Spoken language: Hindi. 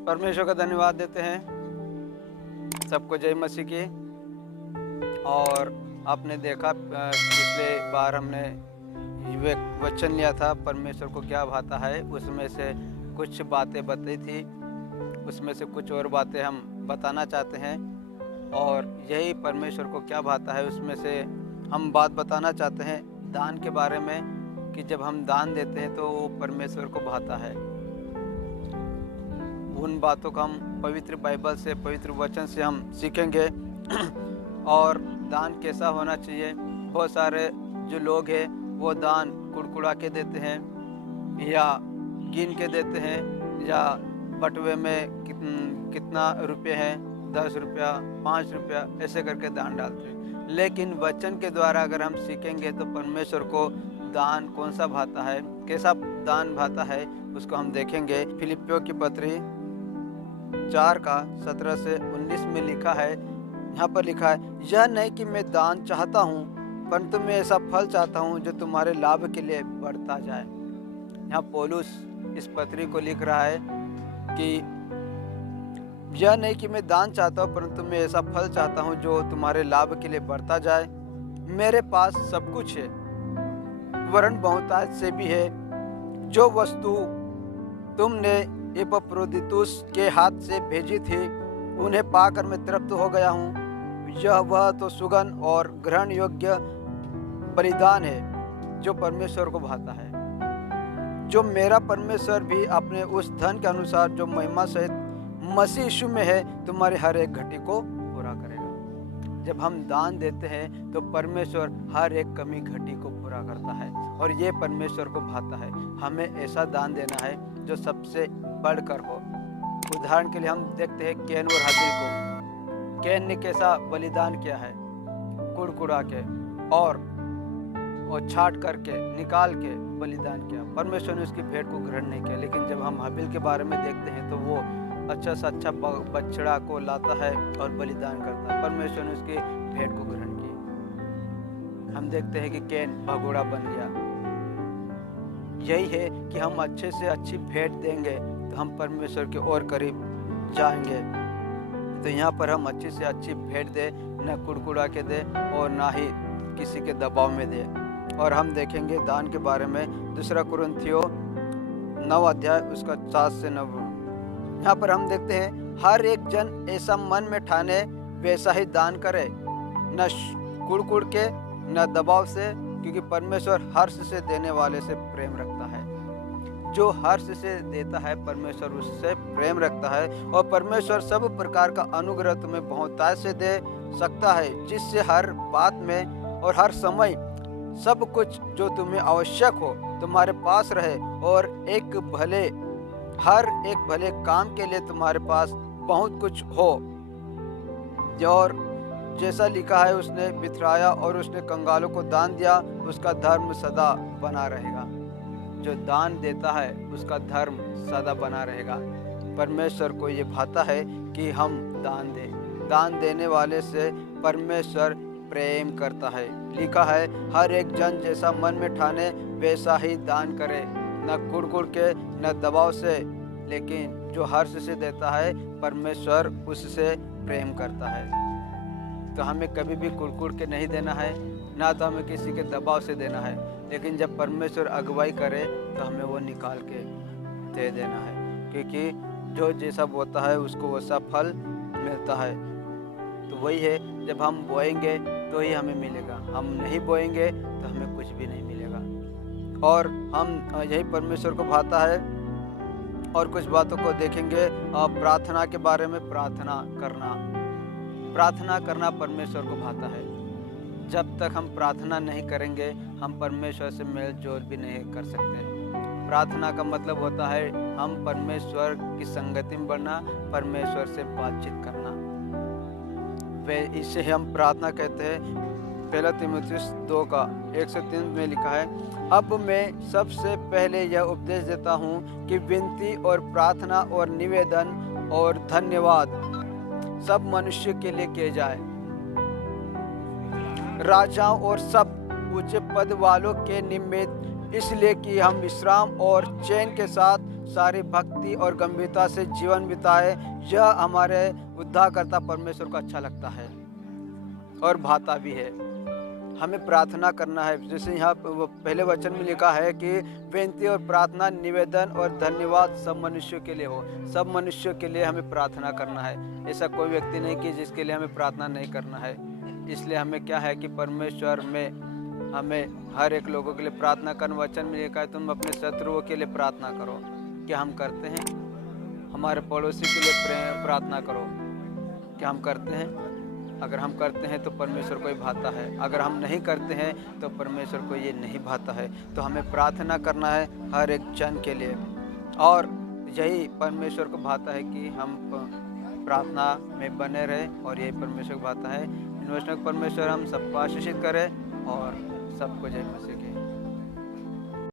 परमेश्वर का धन्यवाद देते हैं। सबको जय मसीह की। और आपने देखा पिछले बार हमने वचन लिया था परमेश्वर को क्या भाता है, उसमें से कुछ बातें बताई थी, उसमें से कुछ और बातें हम बताना चाहते हैं। और यही परमेश्वर को क्या भाता है उसमें से हम बात बताना चाहते हैं दान के बारे में, कि जब हम दान देते हैं तो वो परमेश्वर को भाता है। उन बातों को हम पवित्र बाइबल से, पवित्र वचन से हम सीखेंगे। और दान कैसा होना चाहिए। बहुत सारे जो लोग हैं वो दान कुड़कुड़ा के देते हैं, या गिन के देते हैं, या बटुए में कितना रुपये है, 10 रुपया, 5 रुपया, ऐसे करके दान डालते हैं। लेकिन वचन के द्वारा अगर हम सीखेंगे तो परमेश्वर को दान कौन सा भाता है, कैसा दान भाता है, उसको हम देखेंगे। फिलिपियों की पत्री 4:17 से 19 में लिखा है, यहाँ पर लिखा है, यह नहीं कि मैं दान चाहता हूँ, परंतु मैं ऐसा फल चाहता हूँ जो तुम्हारे लाभ के लिए बढ़ता जाए। यहाँ पौलुस इस पत्री को लिख रहा है कि यह नहीं कि मैं दान चाहता हूँ, परंतु मैं ऐसा फल चाहता हूँ जो तुम्हारे लाभ के लिए बढ़ता जाए। मेरे पास सब कुछ है, वरन बहुतायत से भी है। जो वस्तु तुमने एपफ्रोदितुस के हाथ से भेजी थी, उन्हें पाकर मैं तृप्त हो गया हूँ। यह वह तो सुगंध और ग्रहण योग्य बलिदान है जो परमेश्वर को भाता है, जो मेरा परमेश्वर भी अपने उस धन के अनुसार जो महिमा सहित मसीह यीशु में है तुम्हारे हर एक घटी को पूरा करेगा। जब हम दान देते हैं तो परमेश्वर हर एक कमी घटी को पूरा करता है, और ये परमेश्वर को भाता है। हमें ऐसा दान देना है जो सबसे बढ़कर हो। उदाहरण के लिए हम देखते हैं कैन और हाबिल को। कैन ने कैसा बलिदान किया है, कुड़कुड़ा के और छाट करके निकाल के बलिदान किया। परमेश्वर ने उसकी भेंट को ग्रहण नहीं किया। लेकिन जब हम हाबिल के बारे में देखते हैं तो वो अच्छा से अच्छा बछड़ा को लाता है और बलिदान करता है। परमेश्वर ने उसकी भेंट को ग्रहण किया। हम देखते हैं कि कैन भगोड़ा बन गया। यही है कि हम अच्छे से अच्छी भेंट देंगे तो हम परमेश्वर के और करीब जाएंगे। तो यहाँ पर हम अच्छी से अच्छी भेंट दे, न कुड़कुड़ा के दे और ना ही किसी के दबाव में दे। और हम देखेंगे दान के बारे में 2 कुरिन्थियों 9 अध्याय उसका 7 से 9। यहाँ पर हम देखते हैं, हर एक जन ऐसा मन में ठाने वैसा ही दान करे, न कुड़कुड़ के न दबाव से, क्योंकि परमेश्वर हर्ष से देने वाले से प्रेम रखता है। जो हर्ष से देता है परमेश्वर उससे प्रेम रखता है। और परमेश्वर सब प्रकार का अनुग्रह तुम्हें बहुतायत से दे सकता है, जिससे हर बात में और हर समय सब कुछ जो तुम्हें आवश्यक हो तुम्हारे पास रहे, और हर एक भले काम के लिए तुम्हारे पास बहुत कुछ हो। और जैसा लिखा है, उसने बिथराया और उसने कंगालों को दान दिया, उसका धर्म सदा बना रहेगा। जो दान देता है उसका धर्म सदा बना रहेगा। परमेश्वर को ये भाता है कि हम दान दें। दान देने वाले से परमेश्वर प्रेम करता है। लिखा है, हर एक जन जैसा मन में ठाने वैसा ही दान करे, न कुड़कुड़ के न दबाव से, लेकिन जो हर्ष से देता है परमेश्वर उससे प्रेम करता है। तो हमें कभी भी कुड़कुड़ के नहीं देना है, ना तो हमें किसी के दबाव से देना है। लेकिन जब परमेश्वर अगुवाई करे तो हमें वो निकाल के दे देना है, क्योंकि जो जैसा बोता है उसको वैसा फल मिलता है। तो वही है, जब हम बोएंगे तो ही हमें मिलेगा, हम नहीं बोएंगे तो हमें कुछ भी नहीं मिलेगा। और हम यही परमेश्वर को भाता है। और कुछ बातों को देखेंगे प्रार्थना के बारे में। प्रार्थना करना परमेश्वर को भाता है। जब तक हम प्रार्थना नहीं करेंगे हम परमेश्वर से मेल जोल भी नहीं कर सकते। प्रार्थना का मतलब होता है हम परमेश्वर की संगति में बढ़ना, परमेश्वर से बातचीत करना। वे इसे हम प्रार्थना कहते हैं। 1 तीमुथियुस 2:1-3 में लिखा है, अब मैं सबसे पहले यह उपदेश देता हूँ कि विनती और प्रार्थना और निवेदन और धन्यवाद सब मनुष्य के लिए किए जाए, राजाओं और सब ऊंचे पद वालों के निमित्त, इसलिए कि हम विश्राम और चैन के साथ सारी भक्ति और गंभीरता से जीवन बिताए, यह हमारे उद्धारकर्ता परमेश्वर को अच्छा लगता है और भाता भी है। हमें प्रार्थना करना है, जैसे यहाँ वो पहले वचन में लिखा है कि विनती और प्रार्थना, निवेदन और धन्यवाद सब मनुष्यों के लिए हो। सब मनुष्यों के लिए हमें प्रार्थना करना है। ऐसा कोई व्यक्ति नहीं कि जिसके लिए हमें प्रार्थना नहीं करना है। इसलिए हमें क्या है कि परमेश्वर में हमें हर एक लोगों के लिए प्रार्थना करना। वचन में लिखा है तुम अपने शत्रुओं के लिए प्रार्थना करो। क्या हम करते हैं? हमारे पड़ोसी के लिए प्रार्थना करो। क्या हम करते हैं? अगर हम करते हैं तो परमेश्वर को ही भाता है, अगर हम नहीं करते हैं तो परमेश्वर को ये नहीं भाता है। तो हमें प्रार्थना करना है हर एक जन के लिए, और यही परमेश्वर को भाता है कि हम प्रार्थना में बने रहें, और यही परमेश्वर को भाता है। इन वचनों को परमेश्वर हम सबको आशीषित करें और सबको जय मसीह।